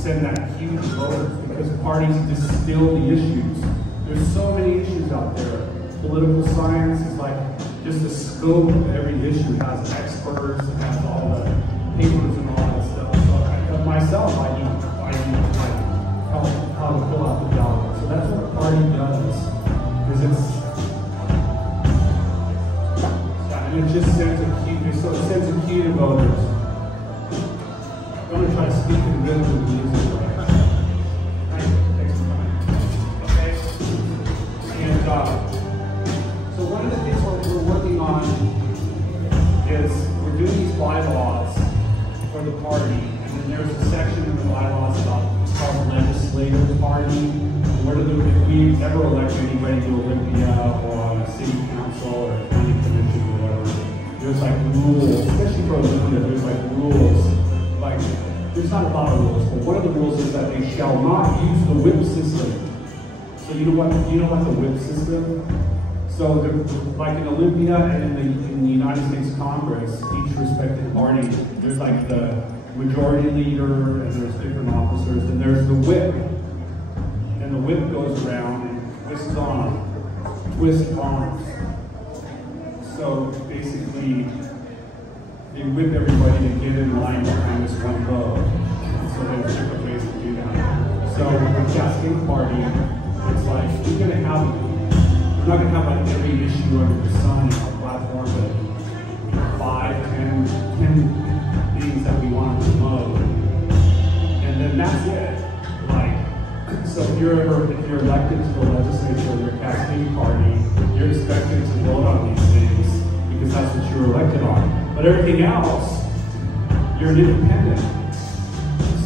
send that huge vote because parties distill the issues. There's so many issues out there. Political science is like just the scope of every issue. It has experts, it has all the papers and all that stuff. So myself, I need like how to fill out the ballot. So that's what a party does. Because and it just sends a cue. So it sends a cue to voters. I'm going to try to speak in rhythm with music. Right? Thanks for coming. Okay? And so one of the things we're working on is we're doing these bylaws for the party. And then there's a section in the bylaws about called legislative party. If we ever elect anybody to Olympia or on a city council or a county commission or whatever, there's like rules, especially for Olympia, there's like rules. Like, there's not a lot of rules, but one of the rules is that they shall not use the whip system. So you know what the whip system? So like in Olympia and in the United States Congress, each respective party, there's like the majority leader and there's different officers and there's the whip. And the whip goes around and twists arms. So basically, they whip everybody to get in line behind this one vote. So there's different ways to do that. So the Cascade Party, it's like we're not gonna have like every issue under the sun in our platform, but 5, 10 things that we want to promote. And then that's it. So if you're elected to the legislature of your Cascade Party, you're expected to vote on these things because that's what you were elected on. But everything else, you're an independent.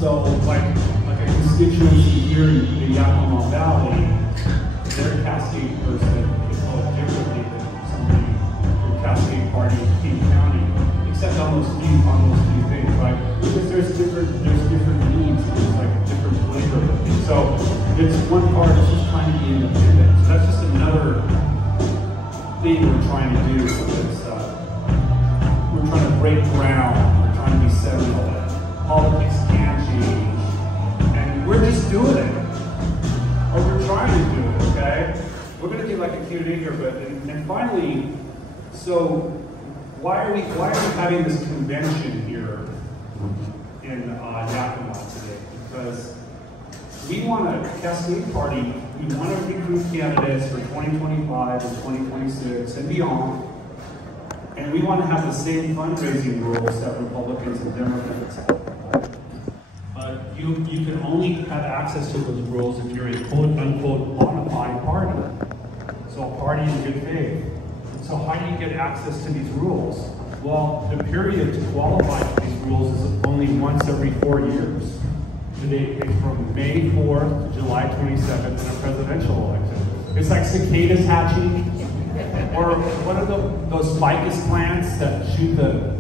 So like a constituency here in the Yakima Valley, their Cascade person is vote differently than somebody from Cascade Party in King County, except on those few things, right? Because there's different needs, there's like a different flavor of it. So it's one part is just trying to be independent. So that's just another thing we're trying to do. We're trying to break ground. We're trying to be seminal. Politics can change, and we're just doing it, or we're trying to do it. Okay, we're going to do like a Q&A here, but and finally, so why are we having this convention here in Yakima today? Because we want a Cascade Party, we want to recruit candidates for 2025 and 2026 and beyond. And we want to have the same fundraising rules that Republicans and Democrats have. But you can only have access to those rules if you're a quote-unquote bona fide party. So a party in good faith. So how do you get access to these rules? Well, the period to qualify for these rules is only once every 4 years. Today it's from May 4th to July 27th in a presidential election. It's like cicadas hatching, or what are those ficus plants that shoot the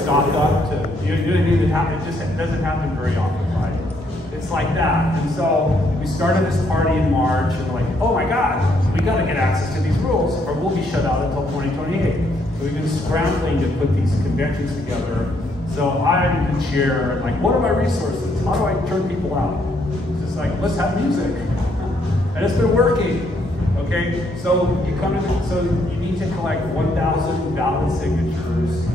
stock up to, you need to happen. It just doesn't happen very often, right? It's like that. And so we started this party in March and we're like, oh my God, we got to get access to these rules or we'll be shut out until 2028. So we've been scrambling to put these conventions together. So I'm the chair, and like, what are my resources? How do I turn people out? It's just like, let's have music. And it's been working. Okay, so you need to collect 1,000 ballot signatures.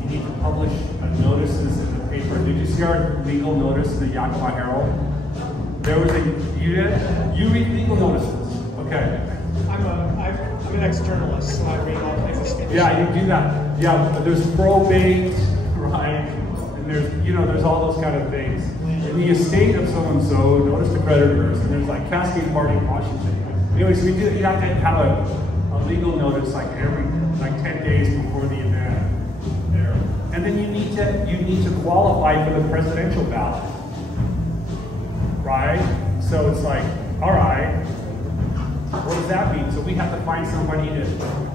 You need to publish notices in the paper. Did you see our legal notice in the Yakima Herald? There was you read legal notices. Okay. I'm an externalist, so I read all kinds of stuff. Yeah, you do that. Yeah, but there's probate, right? And there's all those kind of things. In the estate of so-and-so, notice to creditors, and there's like Cascade Party in Washington. Anyways, you have to have a legal notice like 10 days before the event there. And then you need to qualify for the presidential ballot. Right? So it's like, all right, what does that mean? So we have to find somebody to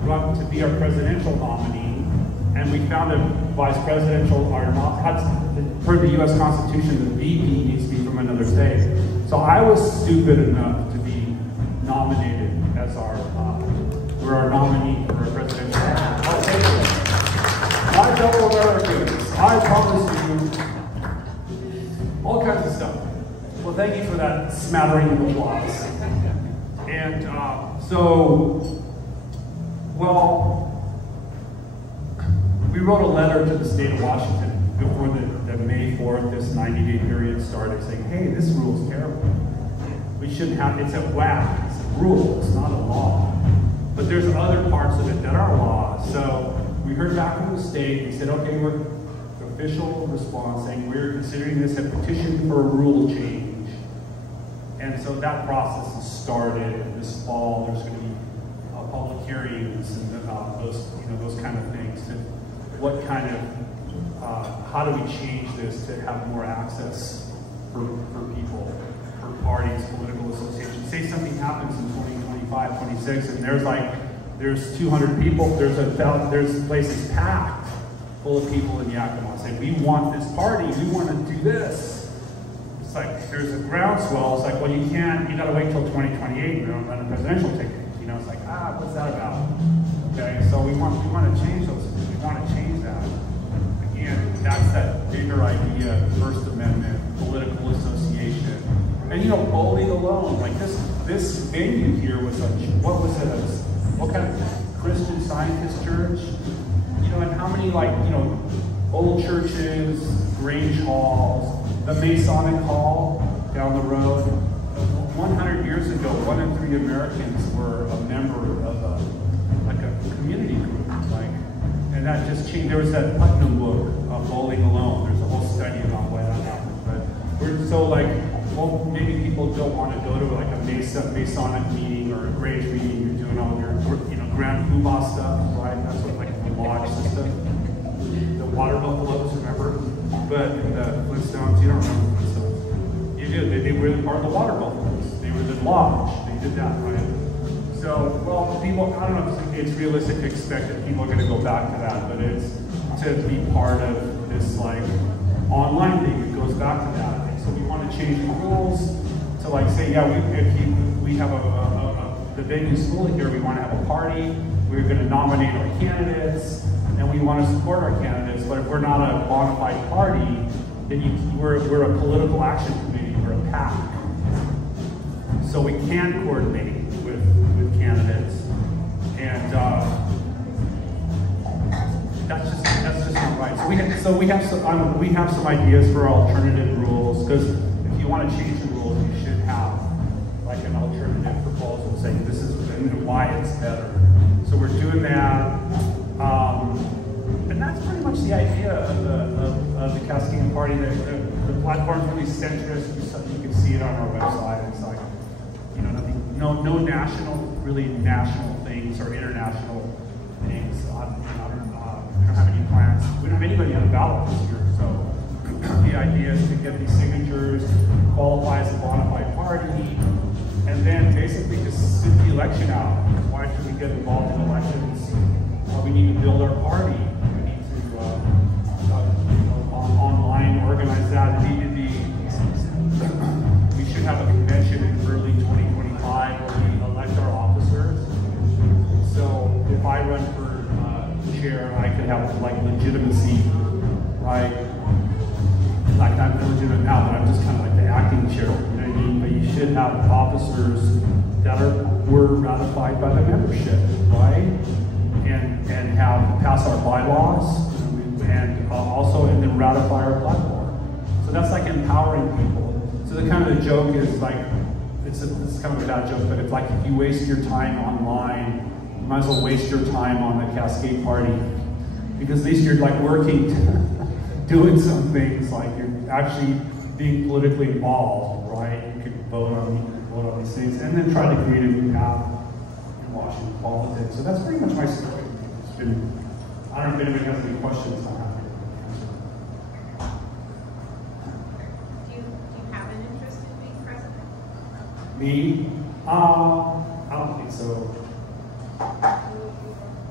run to be our presidential nominee, and we found a vice presidential, per the U.S. Constitution, the VP needs to be from another state. So I was stupid enough to be nominated as we're our nominee for our presidential. I'll say this. My fellow Americans, I promise you all kinds of stuff. Well, thank you for that smattering of applause. And we wrote a letter to the state of Washington before the May 4th, this 90-day period started, saying, hey, this rule is terrible. We shouldn't have, it's a whack, it's a rule, it's not a law. But there's other parts of it that are law. So we heard back from the state, we said, okay, we're official response saying we're considering this a petition for a rule change. And so that process has started this fall. There's going to be public hearings and those kind of things. To what kind of, how do we change this to have more access for people, for parties, political associations? Say something happens in 2025, 26, and there's 200 people, there's places packed full of people in Yakima saying, we want this party, we want to do this. It's like, there's a groundswell. It's like, well, you gotta wait till 2028 to run a presidential ticket. You know, it's like, what's that about? Okay, so we want to change those things. We want to change that. Again, that's that bigger idea, First Amendment, political association. And you know, bowling alone, like this venue here was what was it? What kind of Christian Scientist church? You know, and how many old churches, Grange halls, the Masonic Hall down the road. 100 years ago, 1 in 3 Americans were a member of a community group, and that just changed. There was that Putnam book, Bowling Alone. There's a whole study about why that happened. But we're so well, maybe people don't want to go to a Masonic meeting or a Grange meeting. You're doing all your Grand Poobah stuff, right? That's what the lodge system. The water buffaloes, remember? But the Flintstones, you don't remember the Flintstones. You do. They were part of the water buffaloes. They were the lodge. They did that, right? So, well, people, I don't know if it's realistic to expect that people are going to go back to that, but it's to be part of this online thing. It goes back to that. And so we want to change the rules to say, yeah, we have the venue's full here. We want to have a party. We're going to nominate our candidates, and we want to support our candidates. But if we're not a bona fide party, then we're a political action committee. We're a PAC. So we can coordinate with candidates, and that's just not right. So we have some ideas for alternative rules, because if you want to change the rules, you should have an alternative proposal saying this is and why it's better. So we're doing that, and that's pretty much the idea of the Cascade Party. The platform's really centrist. You can see it on our website. It's no national things or international things. I don't have any plans. We don't have anybody on the ballot this year, so the idea is to get these signatures, qualify as a bona fide party, and then basically just sit the election out. Why should we get involved in elections? We need to build our party. We need to online organize that. We should have a convention in early 2025 where we elect our officers. So if I run for chair, I could have legitimacy, right? I'm illegitimate now, but I'm just kind of the acting chair. You know what I mean? But you should have officers that were ratified by the membership, right? And pass our bylaws, and then ratify our platform. So that's empowering people. So the kind of the joke is it's kind of a bad joke, but it's if you waste your time online, you might as well waste your time on the Cascade Party, because at least you're working, doing some things, you're actually being politically involved, right? You can vote on these things, and then try to create a new path in Washington politics. So that's pretty much my story. It's been, I don't know if anybody has any questions on that. Do you have an interest in being president? Me? I don't think so.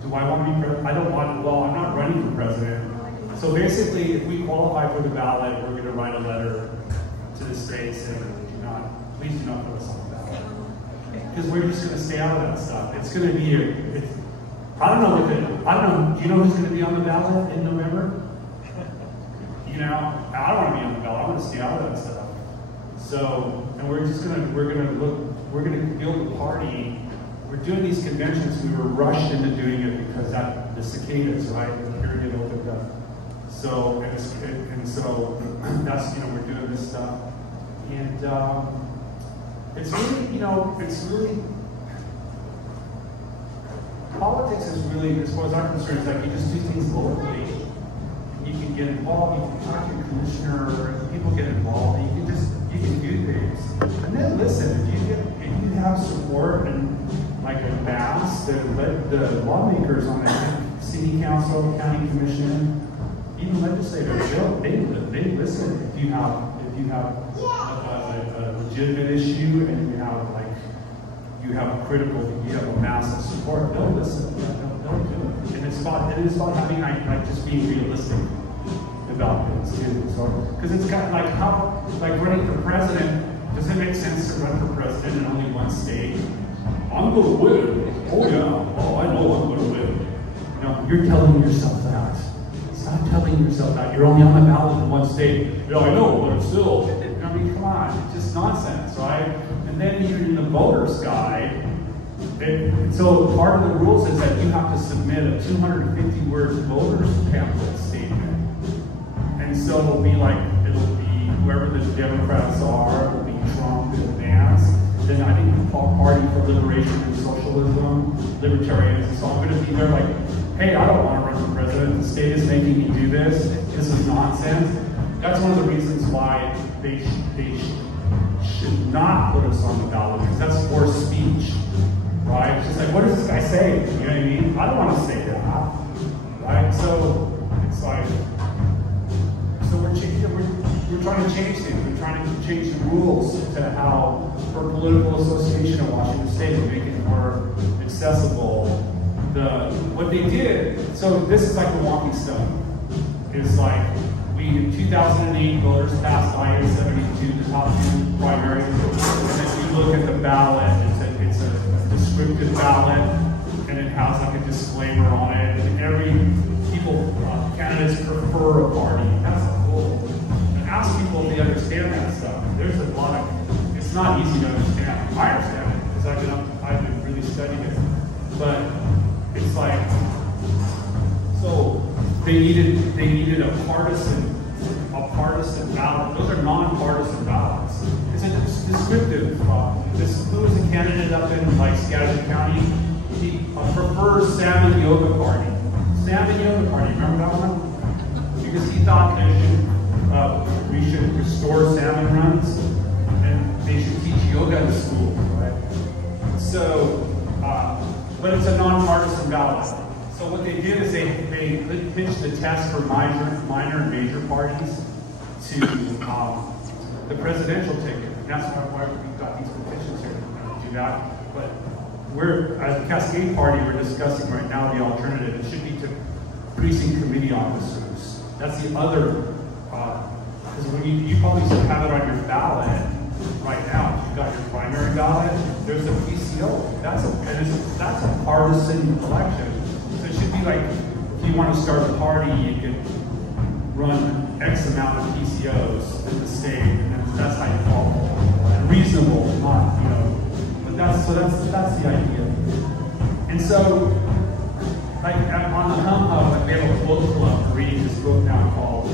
Do I want to be president? I don't want, well, I'm not running for president. So basically, if we qualify for the ballot, we're going to write a letter to the state saying, please do not put us on the ballot. Because we're just going to stay out of that stuff. It's going to be, I don't know, do you know who's going to be on the ballot in November? You know, I don't want to be on the ballot. I want to stay out of that stuff. So, and we're gonna build a party. We're doing these conventions. We were rushed into doing it because the cicadas, right? The period opened up. So, and so that's, you know, we're doing this stuff. And it's really, you know, politics is really, as far as I'm concerned, it's like you just do things locally. You can get involved, you can talk to your commissioner, people get involved, you can do things. And then listen, if you have support and like a mass that let the lawmakers on the city council, county commission, even legislators, they listen if you have a legitimate issue and you have a critical, you have a massive support, they'll listen, they'll do it. And it's about having, like just being realistic about things too. So, because it's kind of like running for president, does it make sense to run for president in only one state? I'm going to win. Oh yeah, oh I know I'm going to win. You know, you're telling yourself that. Stop telling yourself that. You're only on the ballot in one state. Yeah, I know, but it's still, I mean, come on, it's just nonsense, right? And then even in the voters guide, so part of the rules is that you have to submit a 250-word voters pamphlet statement. And so it'll be whoever the Democrats are, it'll be Trump and Vance. Then I think the Party for Liberation and Socialism, Libertarians. So I'm going to be there like, hey, I don't want to run for president. The state is making me do this. This is nonsense. That's one of the reasons why they should not put us on the ballot, because that's forced speech, right? It's just like, what does this guy say? You know what I mean? I don't want to say that, right? So it's like, so we're trying to change things. We're trying to change the rules to how, for political association in Washington State, to make it more accessible. What they did, so this is like the walking stone. It's like, in 2008, voters passed I-72, the top 2 primaries. And if you look at the ballot, it's a descriptive ballot, and it has like a disclaimer on it. And candidates prefer a party. That's a goal. And ask people if they understand that stuff. There's a lot of, it's not easy to understand. I understand it, because I've been really studying it. But it's like, so they needed a partisan ballot. Those are non-partisan ballots. It's a descriptive. Who was a candidate up in like Skagit County? He prefers salmon yoga party. Salmon yoga party. Remember that one? Because he thought we should restore salmon runs and they should teach yoga in school, right? So, but it's a non-partisan ballot. So what they did is they pitched the test for minor and major parties to the presidential ticket. And that's why we've got these petitions here to do that. But as a Cascade Party, we're discussing right now the alternative. It should be to precinct committee officers. That's the other, because when you probably have it on your ballot right now. You've got your primary ballot. There's a PCO. That's a partisan election. So it should be like, if you want to start a party, you can run X amount of PCOs in the state, and that's how you call it. Reasonable, not, you know. But that's the idea. And so, like on the Hub, we have a book club. We're reading this book now called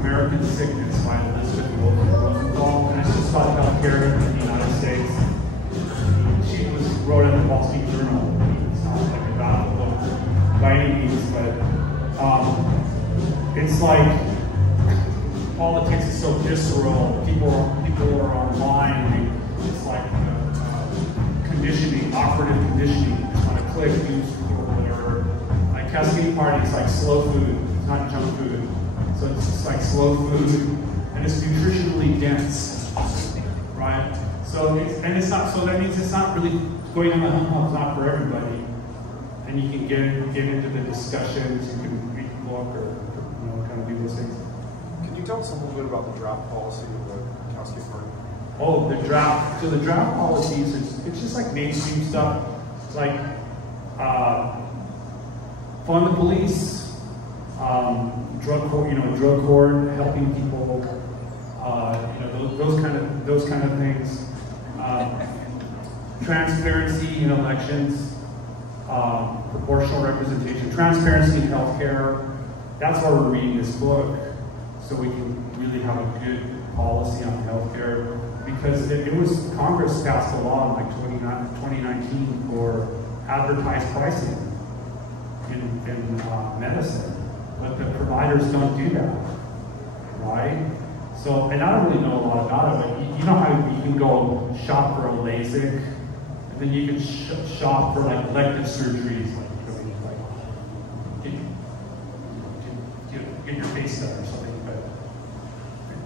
American Sickness by Elizabeth Rosenthal, and it's just about healthcare in the United States. She wrote in the Wall Street Journal. It's not like about a book by any means, but it's like politics is so visceral. People are online. It's like conditioning, operative conditioning. You just want to click, use, or whatever. Like Cascade Party, it's like slow food. It's not junk food. So it's just like slow food, and it's nutritionally dense, right? So that means it's not really going on the Hub. It's not for everybody, and you can get into the discussions. You can read the book or kind of do those things. Can you tell us a little bit about the draft policy of the Cascade Party? Oh, the draft. So the draft policies it's just like mainstream stuff, like fund the police. drug court, helping people, those kind of things. Transparency in elections, proportional representation, transparency in healthcare. That's why we're reading this book, so we can really have a good policy on healthcare. Because it was Congress passed a law in like 2019 for advertised pricing in medicine, but the providers don't do that, right? So, and I don't really know a lot about it, but you know how you can go shop for a LASIK, and then you can shop for like elective surgeries, like get your face done or something.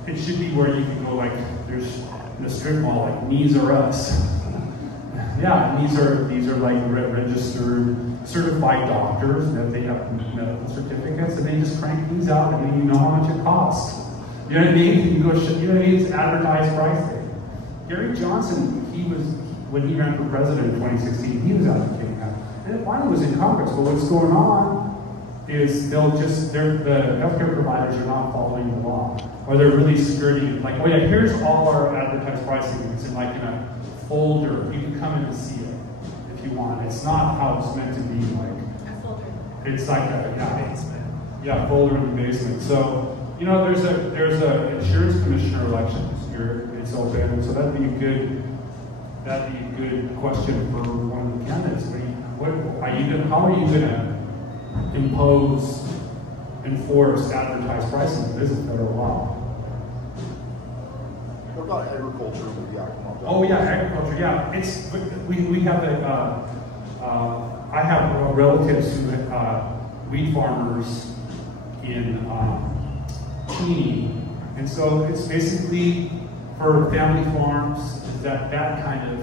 But it should be where you can go like there's in a strip mall like Knees R Us. Yeah, these are like registered, certified doctors that they have medical certificates, and they just crank these out, and then you know how much it costs. You know what I mean? You know what I mean? It's advertised pricing. Gary Johnson, when he ran for president in 2016, he was advocating that. And it finally was in Congress, but what's going on is the healthcare providers are not following the law, or they're really skirting it. Like, oh yeah, here's all our advertised pricing. It's in like in a folder. You can come in and see it if you want. It's not how it's meant to be. Like A folder. it's like folder in the basement. So you know, there's a insurance commissioner elections here. It's open, so that'd be a good question for one of the candidates. How are you gonna enforce advertised pricing? It is a federal law. What about agriculture with the Yakima? Oh yeah, agriculture. Yeah, we have I have relatives who wheat farmers in Cheney, and so it's basically for family farms that kind of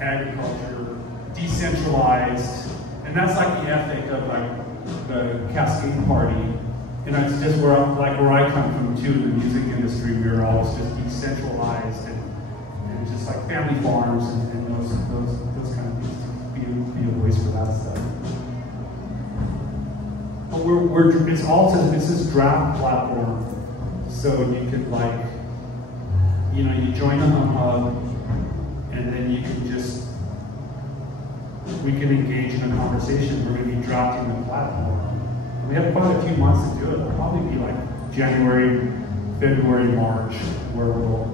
agriculture, decentralized, and that's like the ethic of like the Cascade Party. And it's just where I come from too, in the music industry, we are always just decentralized and just like family farms and those kind of things. Be a voice for that stuff. But it's this draft platform, so you could you join a hub, and then you can we can engage in a conversation. We're going to be drafting the platform. We have quite a few months to do it. It'll probably be like January, February, March, where we'll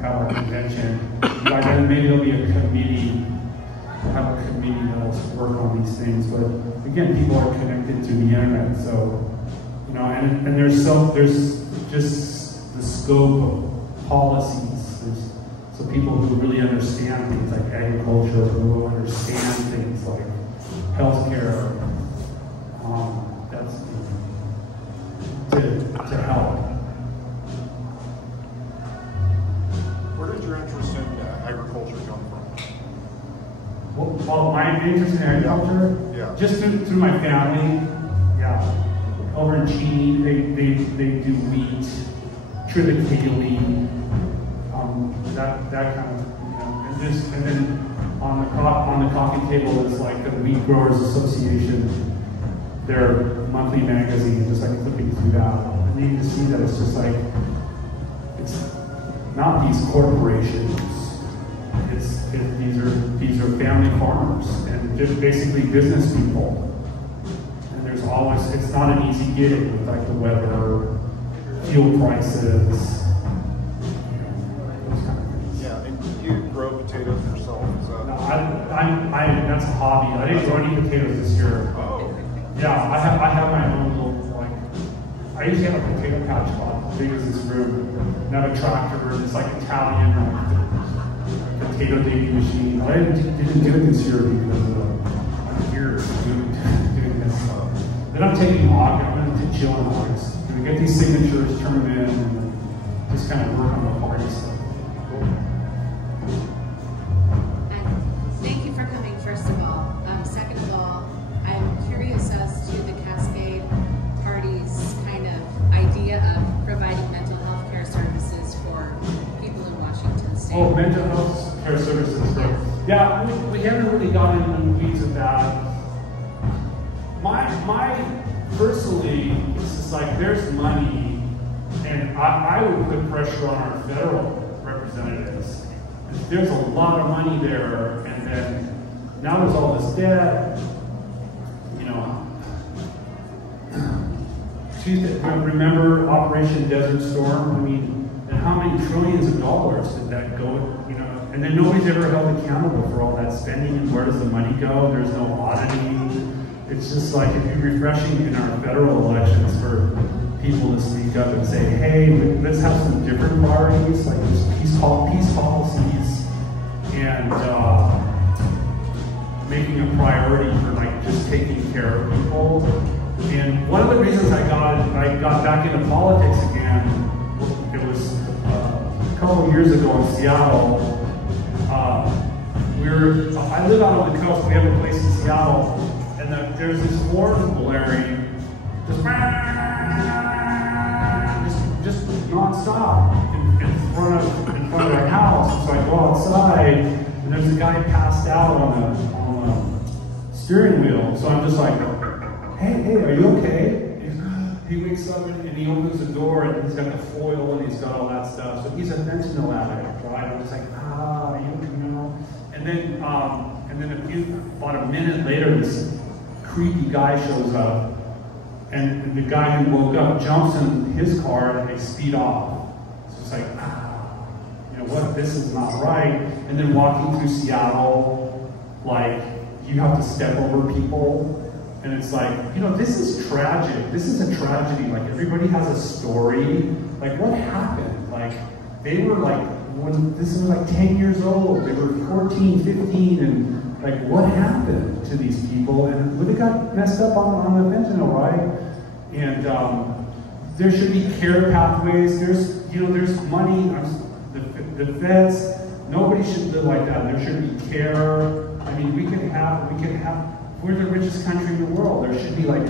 have our convention. By then, maybe there'll be a committee. We'll have a committee that'll work on these things. But again, people are connected to the internet, so and there's just the scope of policies. So people who really understand things like agriculture, who understand things like healthcare. That's to help. Where did your interest in agriculture come from? Well, my interest in agriculture, just through my family. Yeah, over in Cheney, they do wheat, triticale, that kind of, and then on the coffee table is like the Wheat Growers Association, their monthly magazine, just like flipping through that. And you can see that it's just like, it's not these corporations, these are family farmers and just basically business people. And there's always, it's not an easy gig with like the weather, fuel prices, You grow potatoes yourself? No, that's a hobby. I didn't grow any potatoes this year. Oh. Yeah, I have my own little, I usually have a potato patch about as big as this room. And I have a tractor, and it's like Italian, potato digging machine. I didn't do it this year because I'm here doing this stuff. Then I'm taking off, and I'm going to chill in August. I'm going to get these signatures, turn them in, and just kind of work on the party stuff. Thank you for coming, first of all. Second of all, I'm curious as to the Cascade Party's kind of idea of providing mental health care services for people in Washington State. Oh, mental health care services. Yeah, we haven't really gotten into the weeds of that. My personally, it's just like there's money, and I would put pressure on our federal representatives. There's a lot of money there, and then now there's all this debt. You know, remember Operation Desert Storm? I mean, and how many trillions of dollars did that go? You know, and then nobody's ever held accountable for all that spending. And where does the money go? There's no auditing. It's just like it'd be refreshing in our federal elections for people to speak up and say, hey, let's have some different priorities, like peace policies, and making a priority for like just taking care of people. And one of the reasons I got back into politics again, it was a couple of years ago in Seattle. I live out on the coast. We have a place in Seattle, and there's this horn blaring, just nonstop in front of our house. And so I go outside, and there's a guy passed out on the steering wheel. So I'm just like, hey, are you okay? He wakes up and he opens the door, and he's got the foil and he's got all that stuff. So he's a fentanyl addict, right? I'm just like, you know. And then about a minute later, this creepy guy shows up, and the guy who woke up jumps in his car and they speed off. It's just like, you know what? This is not right. And then walking through Seattle, like you have to step over people. And it's like, you know, this is tragic. This is a tragedy. Like, everybody has a story. Like, what happened? Like, they were like, when this was like 10 years old, they were 14, 15, and like, what happened to these people? And they got messed up on the fentanyl, right? And there should be care pathways. There's money. The feds, nobody should live like that. There should be care. I mean, we can have, we're the richest country in the world. There should be like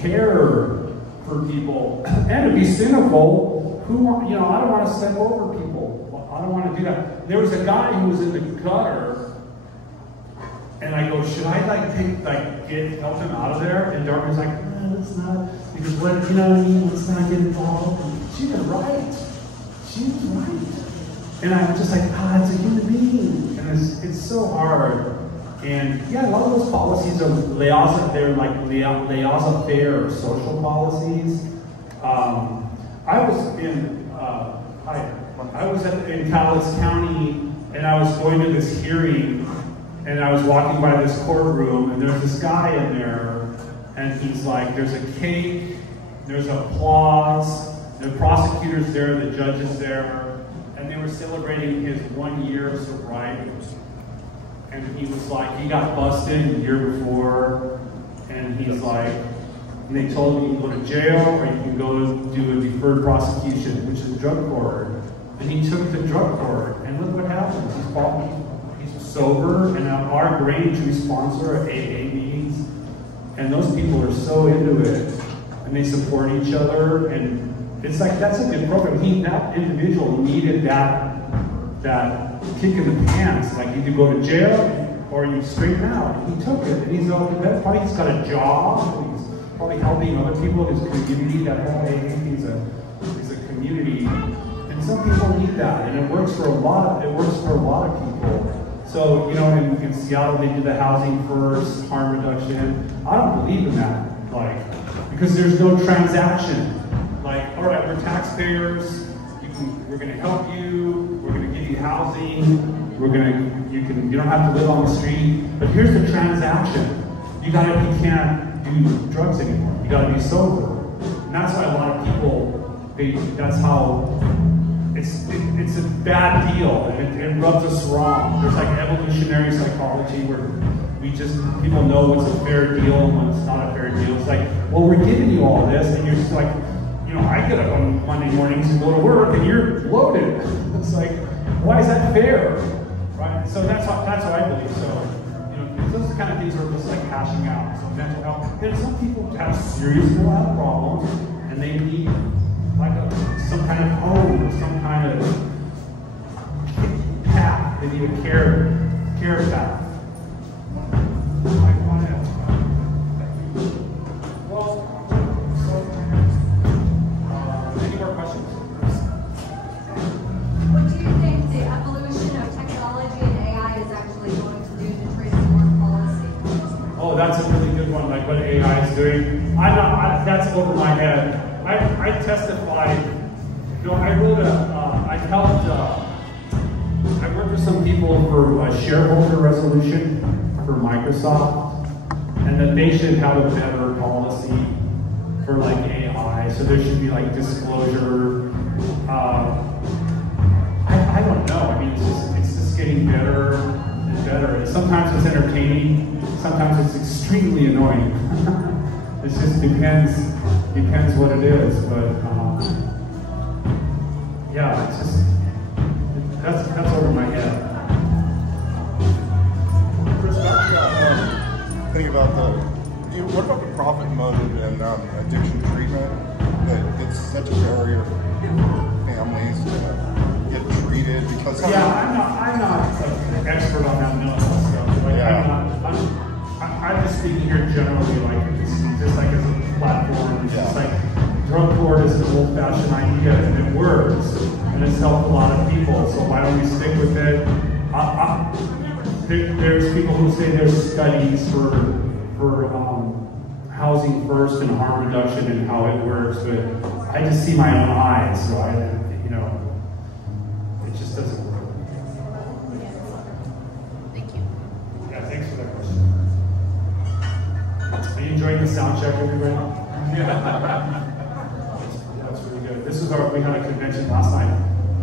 care for people. And to be cynical, I don't want to step over people. I don't want to do that. There was a guy who was in the gutter, and I go, should I help him out of there? And Darwin's like, let's not, because what, you know what I mean? Let's not get involved. And she was right. She was right. And I'm just like, it's a human being. And it's so hard. And yeah, a lot of those policies are they're like laissez-faire or social policies. I was in Taos County, and I was going to this hearing, and I was walking by this courtroom, and there's this guy in there, and he's like, there's a cake, there's applause, the prosecutor's there, the judge is there, and they were celebrating his 1 year of sobriety. And he was like, he got busted the year before, and he's like, and they told him you can go to jail or you can go do a deferred prosecution, which is drug court. And he took the drug court, and look what happens. He's sober, and at our Grange, we sponsor AA meetings, and those people are so into it, and they support each other, and it's like, that's a good program. That individual needed that kick in the pants, like you could go to jail or you straighten out. He took it, and he's got a job. He's probably helping other people in his community. That whole he's a community, and some people need that, and it works for a lot of people. So in Seattle they do the housing first, harm reduction. I don't believe in that, because there's no transaction. Like, all right, we're taxpayers. We're going to help you. We're going to give you housing. You don't have to live on the street. But here's the transaction. You can't do drugs anymore. You got to be sober. And that's why a lot of people, it's a bad deal. It rubs us wrong. There's like evolutionary psychology where people know what's a fair deal and what's not a fair deal. It's like, well, we're giving you all this, and you're just like, I get up on Monday mornings and go to work, and you're loaded. It's like, why is that fair, right? So that's how I believe. So, those kind of things are just like hashing out. So mental health. And some people have serious mental health problems, and they need like some kind of home or some kind of path. They need a care path. Well. that's a really good one, like what AI is doing. That's over my head. I testified, I wrote I worked with some people for a shareholder resolution for Microsoft, and that they should have a better policy for like AI. So there should be like disclosure. I don't know. I mean, it's just getting better and better. Sometimes it's entertaining. Sometimes it's extremely annoying. It just depends what it is. But yeah, it's just that's over my head. Krist, thinking about what about the profit motive and addiction treatment? That it's such a barrier for families to get treated because. Yeah, I'm not an expert on that mental health stuff. Like, yeah. I'm just speaking here generally, like it's just like as a platform. It's just like drug court is an old-fashioned idea, and it works, and it's helped a lot of people. So why don't we stick with it? There's people who say there's studies for housing first and harm reduction and how it works, but I just see my own eyes, so it just doesn't work. Thank you. Yeah, thanks for that question. Are you enjoying the sound check, everybody? Yeah. That's really good. We had a convention last night.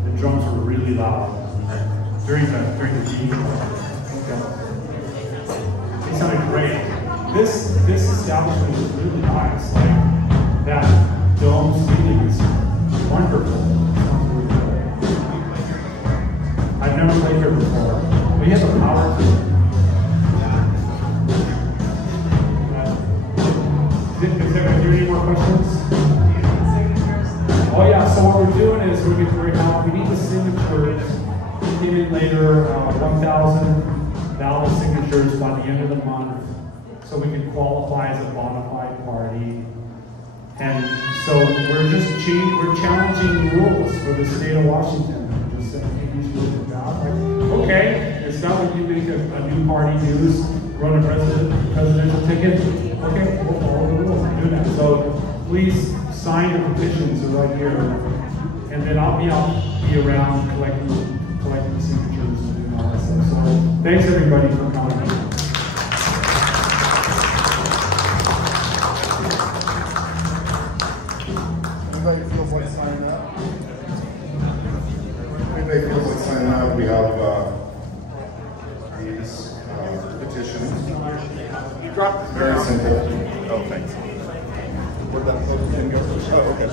The drums were really loud during the meeting. They sounded great. This establishment is really nice. Like that dome ceiling is wonderful. It sounds really good. I've never played here before. But you have a power to it. Is there any more questions? Oh yeah, so what we're doing is we need the signatures. We came in later, 1,000 ballot signatures by the end of the month, so we can qualify as a bona fide party. And so we're challenging the rules for the state of Washington. We're just saying, hey, these rules are bad. Like, okay, it's not like you make a new party news, run a presidential ticket. Okay, we'll follow the rules and do that. So please sign the petitions right here, and then I'll be around collecting the signatures and doing all that stuff. So thanks everybody for coming. Anybody feels like signing up? Anybody feels like signing up? We have these petitions. You dropped this. Very simple. Oh, thanks. Where'd that little thing go? Oh, okay.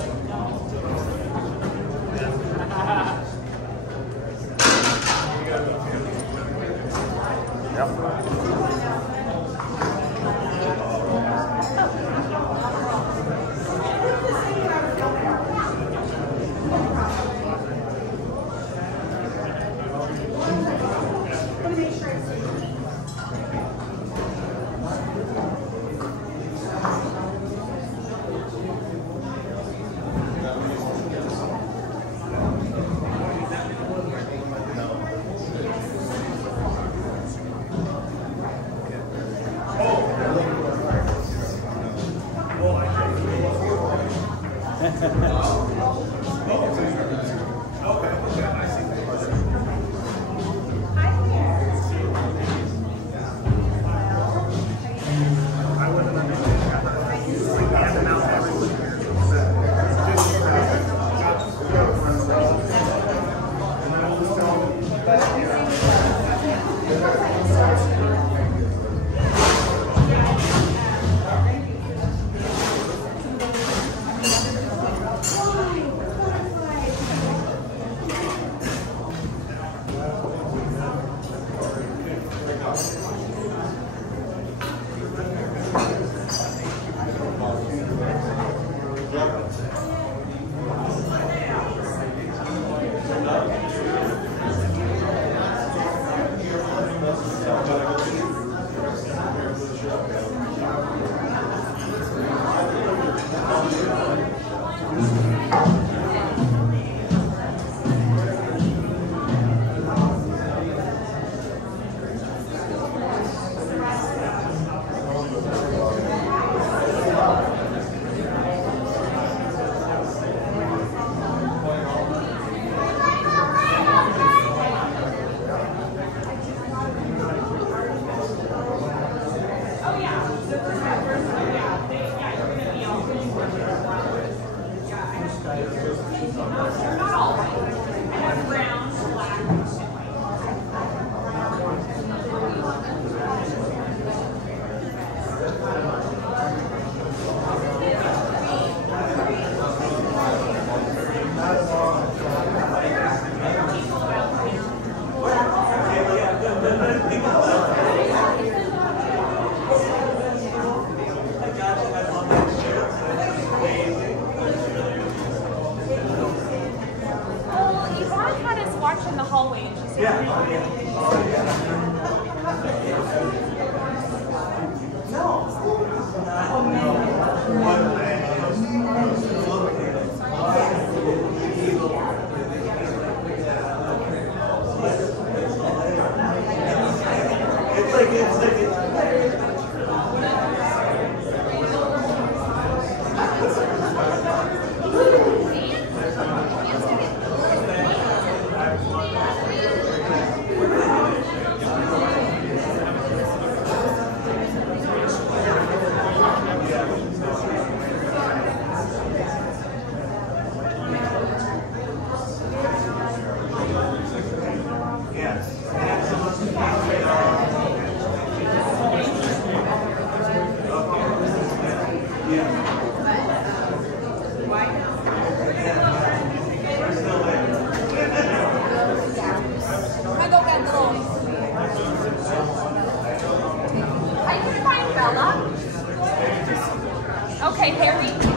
watch in the hallway and she said, I can find Bella. Okay, Harry.